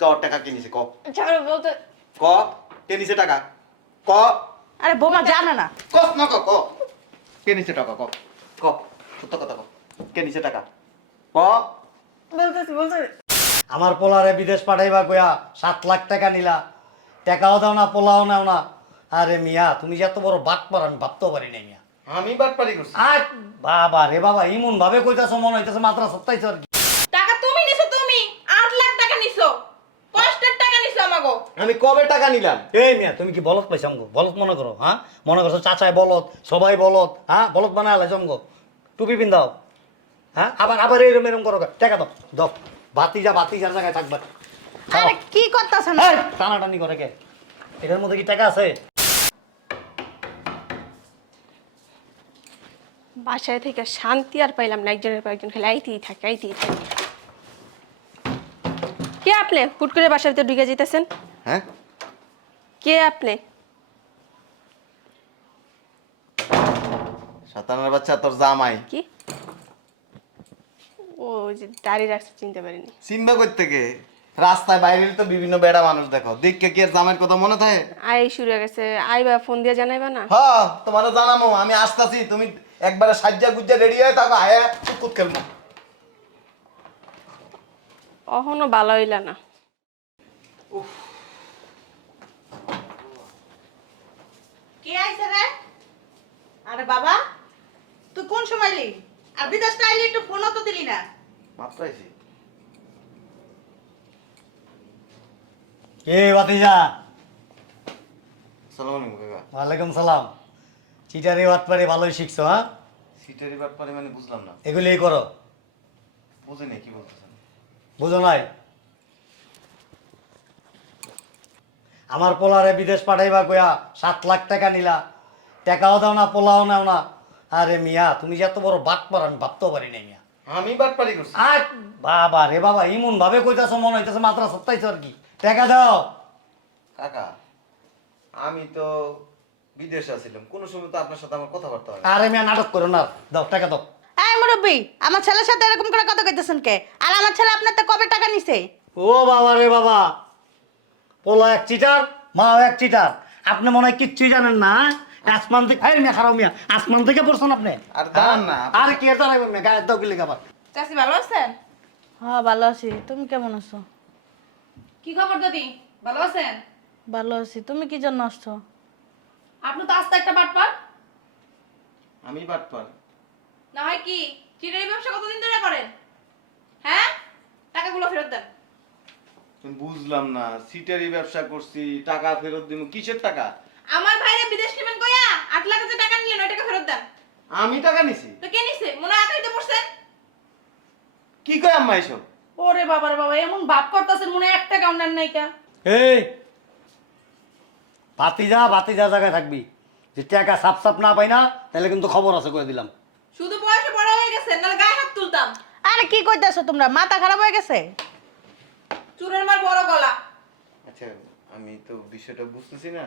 ক টাকা কে নিছে? ক ছাড়ো বলতে ক কে নিছে টাকা? ক আরে বোমা জানে না। ক না ক ক কে নিছে টাকা ক ক সত্য কথা ক কে নিছে টাকা? ক বলতেছি বলতেছি। আমার পোলারে বিদেশ পাঠাইবা কইয়া সাত লাখ টাকা নিলা। টাকাও দাও না পোলাও নাও না। আরে মিয়া তুমি যে এত বড় বাট পার আমি ভাবতেও পারি নাই মিয়া। আমি বাটপারি করছি। আর বাবা রে বাবা ইমন ভাবে কইতাছো মনে হইতেছে মাত্রা সত্তাইছো আর কি টাকা তুমি নিছো তুমি আট লাখ টাকা নিছো কষ্টের টাকা নিছো আমাগো আমি কবে টাকা নিলাম? এই মিয়া তুমি কি বলত পাইছো আমগো বলত মনে করো হ্যাঁ? মনে করছ চাচাই বলত সবাই বলত হ্যাঁ? বলত বানায় আলাইছো আমগো টুপি পিন্দাও হ্যাঁ? আবার আবার এরম এরম করো টাকা দাও দাও। বাতি যা বাতি যার জায়গায় থাকবে। আরে কি করতেছেন এই, টানাটানি করে কে? এটার মধ্যে কি টাকা আছে? বাসায় থেকে শান্তি আর পাইলাম না একজনের পর একজন খালি আইতেই থাকে আইতেই থাকে। কে আপনি? হুট করে বাসার ভিতরে ঢুকে যেতেছেন হ্যাঁ? কে আপনি? সাতানের বাচ্চা তোর জামাই। কি? ও যে দাড়ি রাখছে চিনতে পারিনি। সিম্বা কই থেকে রাস্তায় বাইরে তো বিভিন্ন বেড়া মানুষ দেখো। দেখকে কি আর জামাইয়ের কথা মনে থাকে? আই শুরু হয়ে গেছে। আইবা ফোন দিয়ে জানাইবা না? হ্যাঁ তোমার জানামো আমি আসতাছি। তুমি একবারে সাজ্জা গুজ্জা রেডি হয়ে থাকো আয়া কুত খেলব অহনো ভালো হইলা না। কে আইছে রে আরে বাবা তুই কোন সময় এলি আর বিদেশ আইলি একটু ফোনও তো দিলি না। মাত্রাইছি এ বাতিজা। সালাম আলাইকুম কাকা। ওয়ালাইকুম সালাম। চিটারি বাটপারি ভালোই শিখছো হ্যাঁ? সিটারি ব্যাপারে মানে বুঝলাম না। এগুলিই করো। বুঝি নাই কি বলতেছেন? বুঝো নাই? আমার পোলারে বিদেশ পাঠাইবা কইয়া সাত লাখ টাকা নিলা। টাকাও দাও না পোলাও নাও না। আরে মিয়া তুমি যে এত বড় বাট পার আমি ভাবতেও পারি নাই মিয়া। আমি বাটপারি করছি। আর বাবা রে বাবা ইমন ভাবে কইতাছো মনে হইতেছে মাত্রা সত্তাইছো আর কি। টাকা দাও। কাকা আমি তো বিদেশে আছিলাম কোনো সময় তো আপনার সাথে আমার কথাবার্তা হয় না। আরে মিয়া নাটক করো না। দাও টাকা দাও। এই মুরব্বী আমার ছেলের সাথে এরকম করে কথা কইতেছেন কে? আর আমার ছেলে আপনার তো কবে টাকা নিছে? ও বাবা রে বাবা পোলা এক চিটার মা এক চিটার। আপনি মনে হয় কিচ্ছুই জানেন না হ্যাঁ? আসমান থেকে এই মিয়া খারাপ মিয়া আসমান থেকে পড়ছেন আপনি? আর দাঁড়ান না। আর কি আর দাঁড়াইবেন মিয়া গায়ের দাও গিলে খাবার। চাষি ভালো আছেন? হ্যাঁ ভালো আছি। তুমি কেমন আছো? কি খবর দাদি? ভালো আছেন? ভালো আছি। তুমি কি জন্য আসছো? আপনি তো আস্তে একটা বাটপার। আমি বাটপার। না হয় কি চিড়ের ব্যবসা কতদিন ধরে করেন? হ্যাঁ? টাকাগুলো ফেরত দেন। বুঝলাম না। সিটারি ব্যবসা করছি টাকা ফেরত দিব। কিসের টাকা? আমার ভাইরা বিদেশ নেবেন কইয়া আট লাখ যে টাকা নিলেন ওই টাকা ফেরত দেন। আমি টাকা নিছি। তো কে নিছে? মনে আতাইতে পড়ছেন কি কয় আম্মা এসব? ওরে বাবা রে বাবা এমন ভাব করতেছেন মনে এক টাকা নেন নাই কা। এই বাতিজা বাতিজা জায়গায় থাকবি। যে টাকা সাপ সাপ না পাই না তাহলে কিন্তু খবর আছে করে দিলাম। শুধু বয়সে বড় হয়ে গেছে নাহলে গায়ে হাত তুলতাম। আরে কি কইতাছো তোমরা? মাথা খারাপ হয়ে গেছে? চুরের মার বড় গলা। আচ্ছা আমি তো বিষয়টা বুঝতেছি না।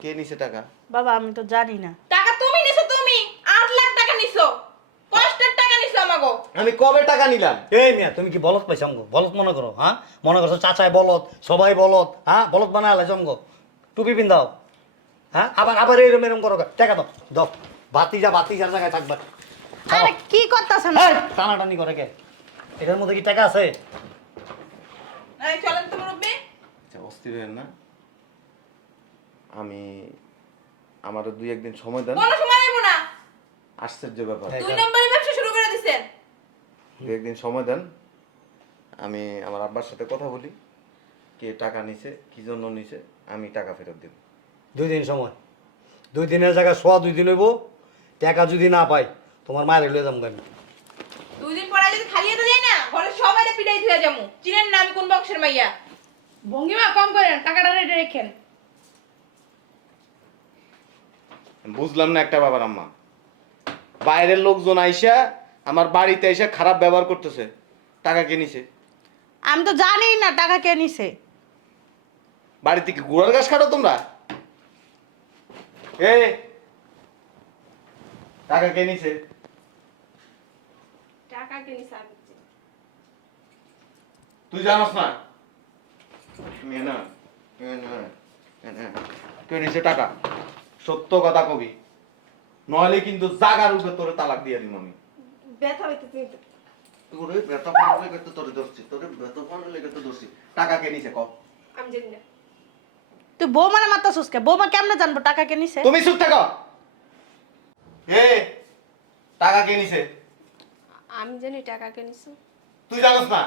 কে নিছে টাকা? বাবা আমি তো জানি না। টাকা তুমি নিছো তুমি। আট লাখ টাকা নিছো। কষ্টের টাকা নিছো আমাগো। আমি কবে টাকা নিলাম? এই মিয়া তুমি কি বলত পাইছো আমগো? বলত মনে করো হ্যাঁ মনে করছ চাচাই বলত সবাই বলত হ্যাঁ বলত বানায় আলাইছো আমগো? টুপি পিন্দাও হ্যাঁ আবার আবার এই এরম এরম করো টাকা দাও দাও। বাতি যা বাতি যার জায়গায় থাকবে। আরে কি করতেছেন এই, টানাটানি করে কে? এটার মধ্যে কি টাকা আছে? এই চলেন তো মুরব্বি। আচ্ছা অস্থির না? আমি আমারও দুই একদিন সময় দেন। কোনো সময় হইব না। আশ্চর্য ব্যাপার। হ্যাঁ। দুই নম্বরই ব্যবসা শুরু করে দিছেন। দুই একদিন সময় দেন। আমি আমার আব্বার সাথে কথা বলি কে টাকা নিছে কি জন্য নিছে আমি টাকা ফেরত দেব। দুই দিন সময়। দুই দিনের জায়গায় সোয়া দুই দিন হইব টাকা যদি না পাই তোমার মায়ের লয়ে যাব আমি দুই দিন পরে যদি খালি হতে যাই না ঘরে সবাই পিটাই ধুয়ে যাব চিনেন না আমি কোন বংশের মাইয়া। ভঙ্গিমা কম করেন টাকাটা রেটে রেখেন। বুঝলাম না একটা বাবার আম্মা বাইরের লোকজন আইসা আমার বাড়িতে এসে খারাপ ব্যবহার করতেছে টাকা কে নিছে আমি তো জানি না টাকা কে নিছে বাড়িতে কি গুড়ার গাছ কাটো তোমরা এ টাকা কে নিছে টাকা কিনি সার্ভিস তুই জানাস না নে না নে না, নে না। কে নিছে টাকা সত্য কথা কবি। নইলে কিন্তু জাগার উপরে তোরে তালাক দিয়ে দিব আমি। ব্যথা হইতেছে তোরে বেতা পাওয়ার লেগে তো তোরে ধরছি তোরে বেতা পাওয়ার লেগে তো ধরছি। টাকা কে নিছে ক আমি জানি না। তুই বৌমারে মাথা সুসকে বৌমা কেমনে জানব টাকা কে নিছে? তুমি চুপ থাকো। এ টাকা কে নিছে? আমি জানি টাকা কে নিছো। তুই জানোস না?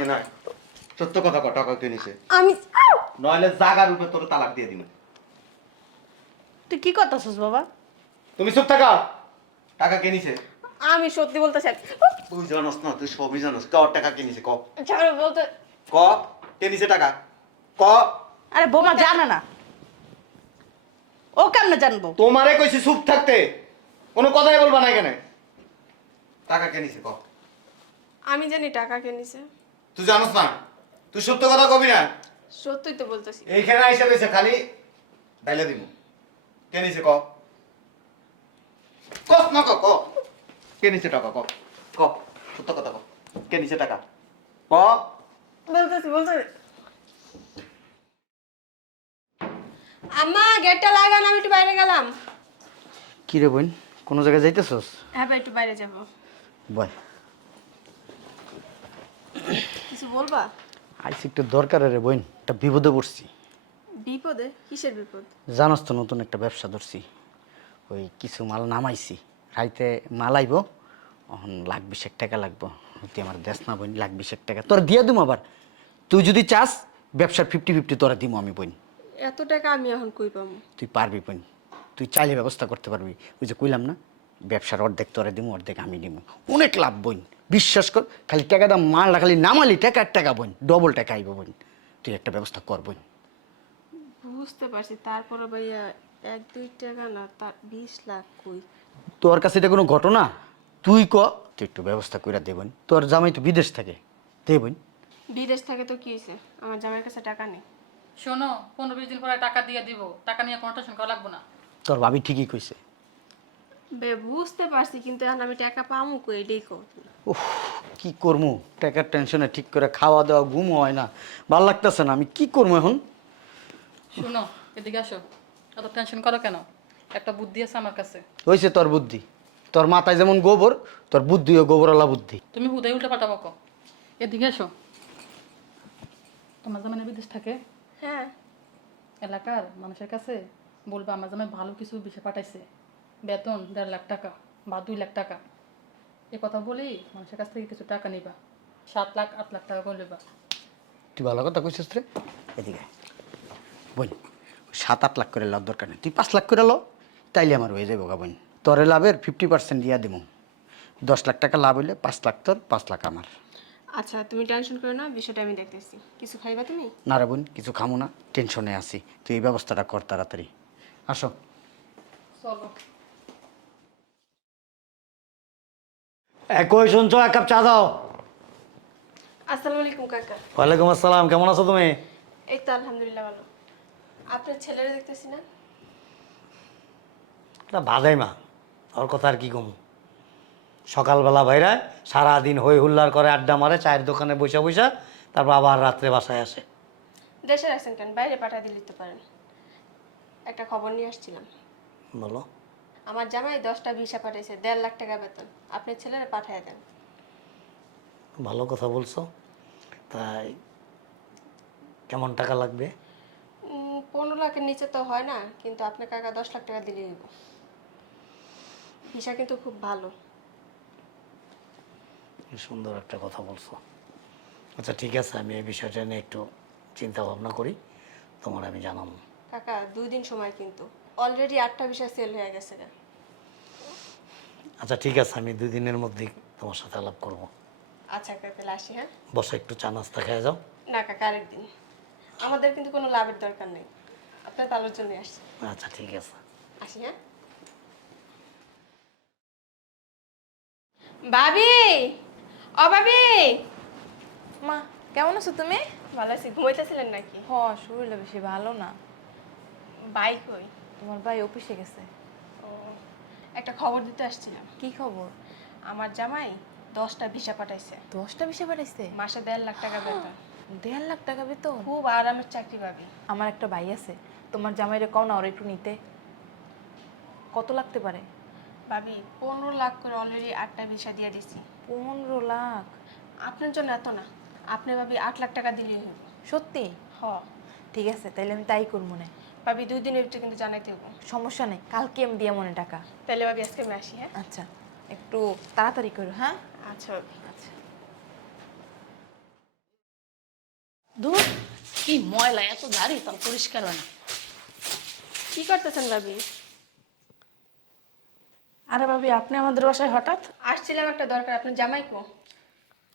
এ না সত্য কথা ক টাকা কে নিছে? আমি নইলে জাগার উপরে তোরে তালাক দিয়ে দিব তুই কি করতেছিস বাবা? তুমি চুপ থাকো। টাকা কে নিছে? আমি সত্যি বলতে চাই। তুই জানোস না তুই সবই জানোস। ক টাকা কে নিছে ক ছাড়ো বলতে। ক কে নিছে টাকা? ক আরে বৌমা জানে না। ও কেমনে জানব? তোমারে কইছি চুপ থাকতে। কোনো কথাই বলবা না কেন টাকা কে নিছে ক আমি জানি টাকা কে নিছে। তুই জানোস না। তুই সত্য কথা কবি না। সত্যই তো বলতেছি। এইখানে আইসা রয়েছে খালি ডাইলে দিব কে নিছে ক? ক না ক ক। কে নিছে টাকা ক? ক সত্য কথা ক। কে নিছে টাকা? ক? বলতেছি বলতেছি। আম্মা গেটটা লাগান আমি একটু বাইরে গেলাম। কি রে বোন কোনো জায়গায় যাইতেছস? হ্যাঁ ভাই একটু বাইরে যাব। বয়। কিছু বলবা? আইসি একটু দরকার রে বোন একটা বিপদে পড়ছি। বিপদে? কিসের বিপদ? জানোস তো নতুন একটা ব্যবসা ধরছি। ওই কিছু মাল নামাইছি। রাইতে মাল আইব এখন লাখ বিশেক টাকা লাগবো। তুই আমার দেশ না বোন লাখ বিশেক টাকা। তোর দিয়ে দিম আবার। তুই যদি চাস ব্যবসার ফিফটি ফিফটি তোরা দিব আমি বোন এত টাকা আমি এখন কই পাবো তুই পারবি বোন তুই চাইলে ব্যবস্থা করতে পারবি। ওই যে কইলাম না ব্যবসার অর্ধেক তোরা দিব অর্ধেক আমি দিব অনেক লাভ বোন বিশ্বাস কর খালি টাকা দাম মালটা খালি নামালি টাকা টাকা বোন ডবল টাকা আইব বোন তুই একটা ব্যবস্থা কর বোন বুঝতে পারছি। তারপরে ভাইয়া এক দুই টাকা না তার বিশ লাখ কই? তোর কাছে এটা কোনো ঘটনা? তুই ক? তুই একটু ব্যবস্থা করে দেবেন তোর জামাই তো বিদেশ থাকে। দেবেন বিদেশ থেকে তো কি হয়েছে আমার জামাইয়ের কাছে টাকা নেই। শোনো পনেরো বিশ দিন পরে টাকা দিয়ে দিব। টাকা নিয়ে কোনো টেনশন করা লাগবো না। তোর ভাবি ঠিকই কইছে। বে বুঝতে পারছি কিন্তু এখন আমি টাকা পামু কই? এটাই কো উফ কি করব টাকার টেনশনে ঠিক করে খাওয়া দাওয়া ঘুমও হয় না। ভালো লাগতেছে না। আমি কি করব এখন? শোনো এদিকে আসো। এত টেনশন করো কেন? একটা বুদ্ধি আছে আমার কাছে। হয়েছে তোর বুদ্ধি। তোর মাথায় যেমন গোবর তোর বুদ্ধিও গোবরওয়ালা বুদ্ধি। তুমি হুদাই উল্টা পাল্টা বকো। এদিকে এসো তোমার জামাই না বিদেশ থাকে হ্যাঁ। এলাকার মানুষের কাছে বলবা আমার জামাই ভালো কিছু বিষয় পাঠাইছে। বেতন দেড় লাখ টাকা বা দুই লাখ টাকা। এ কথা বলি মানুষের কাছ থেকে কিছু টাকা নিবা। সাত লাখ আট লাখ টাকা করে নেবা তুই ভালো কথা কইছিস রে। এদিকে। বোন সাত আট লাখ করে লাভ দরকার নেই। তুই পাঁচ লাখ করে লো তাইলে আমার হয়ে যাব গা বোন। তোরে লাভের ফিফটি পার্সেন্ট দিয়া দিব দশ লাখ টাকা লাভ হইলে পাঁচ লাখ তোর পাঁচ লাখ আমার। আচ্ছা তুমি টেনশন করো না বিষয়টা আমি দেখতেছি। কিছু খাইবা তুমি? না রে বোন কিছু খামো না টেনশনে আছি। তুই এই ব্যবস্থাটা কর তাড়াতাড়ি। আসো। চলো। একই শুনছো? এক কাপ চা দাও। আসসালামু আলাইকুম কাকা। ওয়ালাইকুম আসসালাম কেমন আছো তুমি? এই তো আলহামদুলিল্লাহ ভালো। আপনার ছেলেরা দেখতেছি না? এটা বাজাই মা ওর কথা আর কি কম? সকালবেলা বাইরা সারাদিন হই হুল্লার করে আড্ডা মারে চায়ের দোকানে বসে বসে তারপর আবার রাত্রে বাসায় আসে। দেশে রাখছেন কেন? বাইরে পাঠিয়ে দিলে তো পারেন। একটা খবর নিয়ে আসছিলাম। বলো। আমার জামাই দশটা ভিসা পাঠাইছে দেড় লাখ টাকা বেতন। আপনার ছেলেরা পাঠিয়ে দেন। ভালো কথা বলছো। তাই কেমন টাকা লাগবে? পনেরো লাখের নিচে তো হয় না কিন্তু আপনার কাকা দশ লাখ টাকা দিলে দিব ভিসা কিন্তু খুব ভালো। সুন্দর একটা কথা বলছো। আচ্ছা ঠিক আছে আমি এই বিষয়টা নিয়ে একটু চিন্তা ভাবনা করি তোমার আমি জানাব। কাকা দুই দিন সময় কিন্তু। অলরেডি আটটা ভিসা সেল হয়ে গেছে গা। আচ্ছা ঠিক আছে আমি দুই দিনের মধ্যেই তোমার সাথে আলাপ করব। আচ্ছা কাকা তাহলে আসি হ্যাঁ? বসে একটু চা নাস্তা খেয়ে যাও। না কাকা আরেকদিন। আমাদের কিন্তু কোনো লাভের দরকার নেই। আপনার ভালোর জন্য আসছি। আচ্ছা ঠিক আছে। আসি হ্যাঁ? ভাবি! ও ভাবি! মা কেমন আছো তুমি? ভালো আছি। ঘুমাইতেছিলেন নাকি? হ শরীরটা বেশি ভালো না। বাইক হই তোমার ভাই অফিসে গেছে। ও একটা খবর দিতে আসছিলাম। কি খবর? আমার জামাই দশটা ভিসা পাঠাইছে। দশটা বিষয় পাঠাইছে? মাসে দেড় লাখ টাকা বেতন। দেড় লাখ টাকা বেতন? খুব আরামের চাকরি পাবি আমার একটা ভাই আছে। তোমার জামাইরে কও না ওর একটু নিতে। কত লাগতে পারে? ভাবি পনেরো লাখ করে অলরেডি আটটা ভিসা দিয়ে দিছি। পনেরো লাখ? আপনার জন্য এত না। আপনি ভাবি আট লাখ টাকা দিলেই হবে। সত্যি? হ। ঠিক আছে তাইলে আমি তাই করব না। ভাবি দুই দিনের ভিতরে কিন্তু জানাইতে হব সমস্যা নেই কালকে আমি দিয়ে মনে টাকা। তাহলে ভাবি আজকে আমি আসি হ্যাঁ? আচ্ছা একটু তাড়াতাড়ি করো হ্যাঁ? আচ্ছা ভাবি। আচ্ছা। দূর কি ময়লা এত গাড়ি তাও পরিষ্কার হয় না। কি করতেছেন ভাবি? আরে ভাবি আপনি আমাদের বাসায় হঠাৎ? আসছিলাম একটা দরকার আপনার জামাই কো?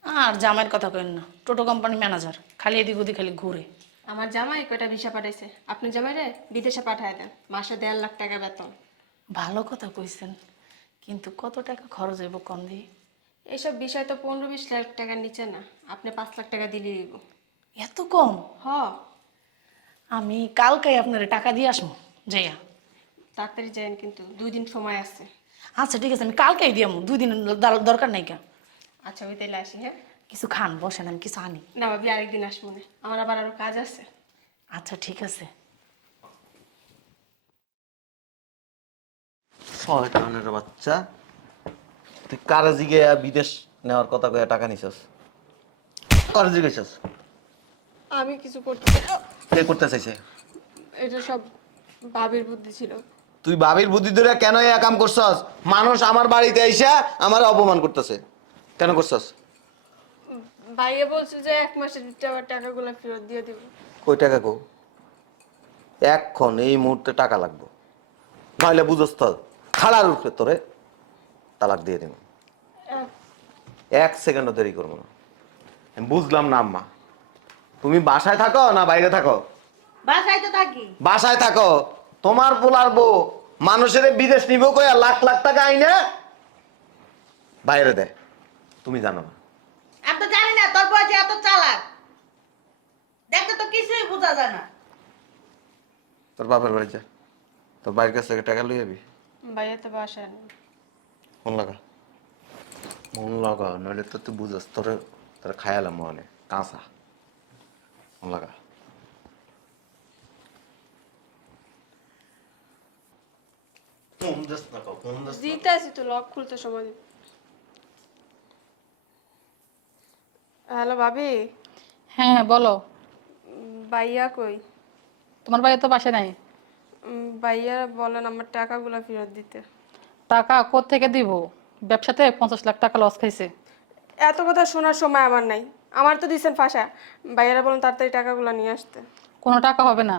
আর জামাইয়ের কথা কেন না। Toto company manager. খালি এদিক ওদিক খালি ঘুরে। আমার জামাই কয়টা ভিসা পাঠাইছে? আপনি জামাইরে বিদেশে পাঠায় দেন। মাসে দেড় লাখ টাকা বেতন। ভালো কথা কইছেন কিন্তু কত টাকা খরচ হইব কম দিয়ে এইসব বিষয় তো পনেরো বিশ লাখ টাকার নিচে না। আপনি পাঁচ লাখ টাকা দিলে দিব। এত কম? হ। আমি কালকে আপনার টাকা দিয়ে আসব। যাইয়া তাড়াতাড়ি যাইন কিন্তু দুই দিন সময় আছে। আচ্ছা ঠিক আছে আমি কালকেই দিয়ে দুই দিন দরকার নাই কেন আচ্ছা ওই তাইলে আসি হ্যাঁ? কিছু খান বসেন আমি কিছু আনি। না ভাবি আরেকদিন আসব না। আমার আবার আরও কাজ আছে। আচ্ছা ঠিক আছে। শয়তানের বাচ্চা। তুই কারে জিগে বিদেশ নেওয়ার কথা কয়ে টাকা নিছস? কারে জিগেছস আমি কিছু করতে কে করতে চাইছে? এটা সব ভাবির বুদ্ধি ছিল। তুই ভাবির বুদ্ধি ধরে কেন এই কাম করছস? মানুষ আমার বাড়িতে আইসা আমার অপমান করতেছে। কেন করছস? ভাইয়া বলছে যে এক মাসের ভিতরে আমার টাকাগুলো ফেরত দিয়ে দিব। কই টাকা কো? এখন এই মুহূর্তে টাকা লাগবে। নইলে বুঝস তো খাড়ার উঠবে তোরে তালাক দিয়ে দিব। এক সেকেন্ডও দেরি করব না। বুঝলাম না আম্মা। তুমি বাসায় থাকো না বাইরে থাকো? বাসায় তো থাকি। বাসায় থাকো। তোমার পোলার বউ মানুষের বিদেশ নিব কইয়া লাখ লাখ টাকা আইনে? বাইরে দে তুমি জানো না। আমি তো জানি না তোর বয়সে এত চালাক। দেখতে তো কিছুই বোঝা যায় না। তোর বাপের বাড়ি যা। তোর বাড়ির কাছ থেকে টাকা লই যাবি ভাইয়া তো বাসায় নেই। মন লাগা। মন লাগা নইলে তো তুই বুঝস তোর তোর খায়ালাম মনে কাঁচা। মন লাগা। ফোন দিস না কও, ফোন দিস না। তো লক খুলতে সময় হ্যালো ভাবি হ্যাঁ বলো। ভাইয়া কই? তোমার তো বাসে নাই। ভাইয়া বলেন আমার টাকাগুলো ফেরত দিতে। টাকা কোথা থেকে দিব? ব্যবসাতে পঞ্চাশ লাখ টাকা লস খাইছে। এত কথা শোনার সময় আমার নাই। আমার তো দিচ্ছেন ফাঁসা। ভাইয়ারা বলেন তাড়াতাড়ি টাকাগুলো নিয়ে আসতে। কোনো টাকা হবে না।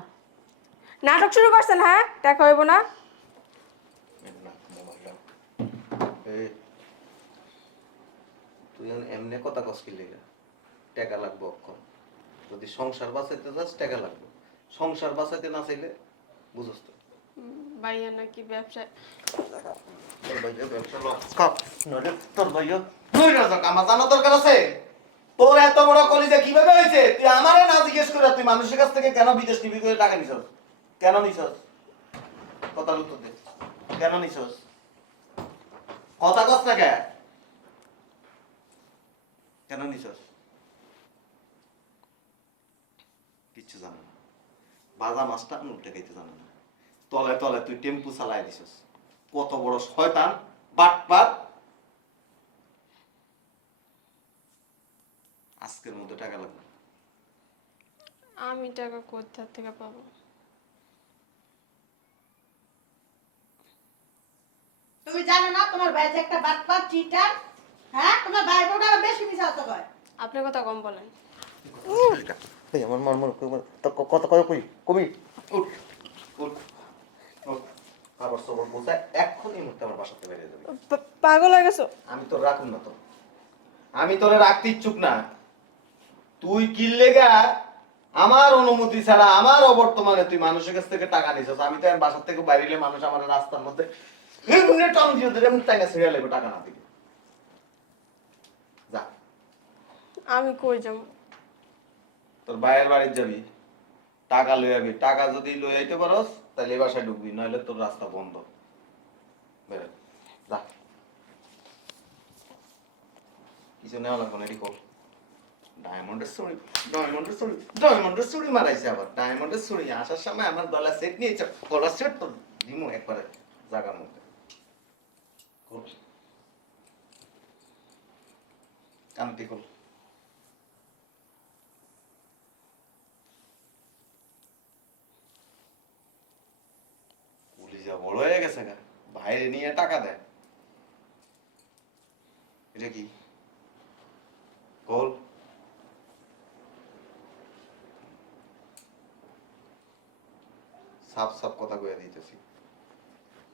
নাটক শুরু করছেন হ্যাঁ? টাকা হইব না এই, তুই এমনি কথা লেগে? টাকা লাগবে অক্ষণ। যদি সংসার বাঁচাইতে যাস টাকা লাগবে। সংসার বাঁচাইতে না চাইলে বুঝস তো। ভাইয়া নাকি ব্যবসায় তোর ভাইয়া ব্যবসা লস। কর তোর ভাইয়া নইলে যাক আমার জানা দরকার আছে। তোর এত বড় কলিজা কীভাবে হয়েছে? তুই আমারে না জিজ্ঞেস করে তুই মানুষের কাছ থেকে কেন বিদেশ করে টাকা নিছস? কেন নিছস? কথার উত্তর দে। কেন নিছস? কস না কেন নিছস? কিচ্ছু জানো না। বাজা মাছটা উল্টে খাইতে জানো না। তলে তলে তুই টেম্পু চালাই দিছস। কত বড় শয়তান, বাটপার। আজকের মতো টাকা লাগবে আমি টাকা কোথা থেকে পাবো? তুমি জানো না তোমার ভাই যে একটা বাটপার চিটার হ্যাঁ? তোমার ভাই বোনটা আরও বেশি মিশা হতে হয় আপনার কথা কম বলেন। এই আমার মার মার তো কথা কথা কই? কবি? উঠ উঠ। আবার সবর বলতে এক্ষুনি মুহূর্তে আমার বাসাতে বেরিয়ে যাবে। পাগল হয়ে গেছো? আমি তোর রাখুন না তো। আমি তোরে রাখতে ইচ্ছুক না। তুই কিনলে গা আমার অনুমতি ছাড়া আমার অবর্তমানে তুই মানুষের কাছ থেকে টাকা নিছিস। আমি তো আর বাসার থেকে বাইরে মানুষ আমার রাস্তার মধ্যে এমনি টং দিয়ে দিলে এমনি টাকা ছেড়ে লাগবে টাকা না দিবে যা। আমি কই যাব? তোর ভাইয়ের বাড়ি যাবি টাকা লই যাবি টাকা যদি লই আইতে পারস তাহলে এই বাসায় ঢুকবি নইলে তোর রাস্তা বন্ধ। বেরো। যা। কিছু নেওয়া লাগবে না কর। ডায়মন্ডের চুড়ি ডায়মন্ডের চুড়ি ডায়মন্ডের চুড়ি মারাইছে আবার। ডায়মন্ডের চুড়ি আসার সময় আমার গলা সেট নিয়েছে গলা সেট তো দিমু একবারে জায়গার মধ্যে। কর পুলিশা বড় হয়ে গেছে গা, বাইরে নিয়ে টাকা দেয়। এটা কি? কল। সাপ সাপ কথা কয়ে দিতেছি।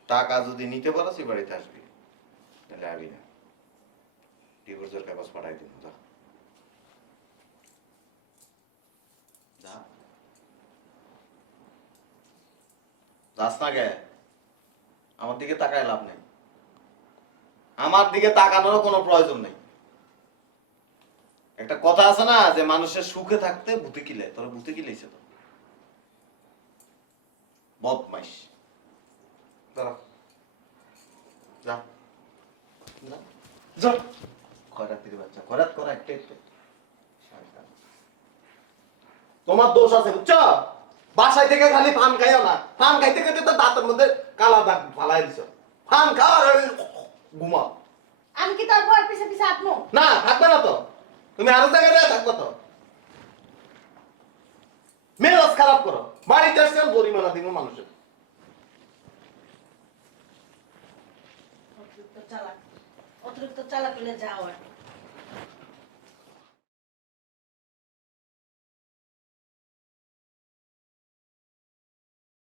টাকা যদি নিতে পারো, সে বাড়িতে আসবি। আবি না ডিভোর্সের কাগজ পাঠাই দিব, যা। যাস না গে আমার দিকে তাকায় লাভ নেই। আমার দিকে তাকানোর কোনো প্রয়োজন নেই। একটা কথা আছে না, যে মানুষের সুখে থাকতে ভূতে কিলে, তোর ভূতে কিলেছে তো। বদমাইশ। দাঁড়া। যা। যা খয়রাতির বাচ্চা খয়রাত করা একটা একটু। তোমার দোষ আছে বুঝছ? বাসায় থেকে খালি পান খাইও না। পান খাইতে খাইতে তো দাঁতের মধ্যে কালা দাগ ফালাই দিছো। পান খাও আর ঘুমাও। আমি কি তোর বউয়ের পিছে পিছে আটমু? না থাকবে না তো। তুমি আরও জায়গায় থাকবে তো। মেজাজ খারাপ করো। বাড়িতে আসছেন জরিমানা দিব মানুষের। চালাক। অতিরিক্ত চালাক হলে যাও আর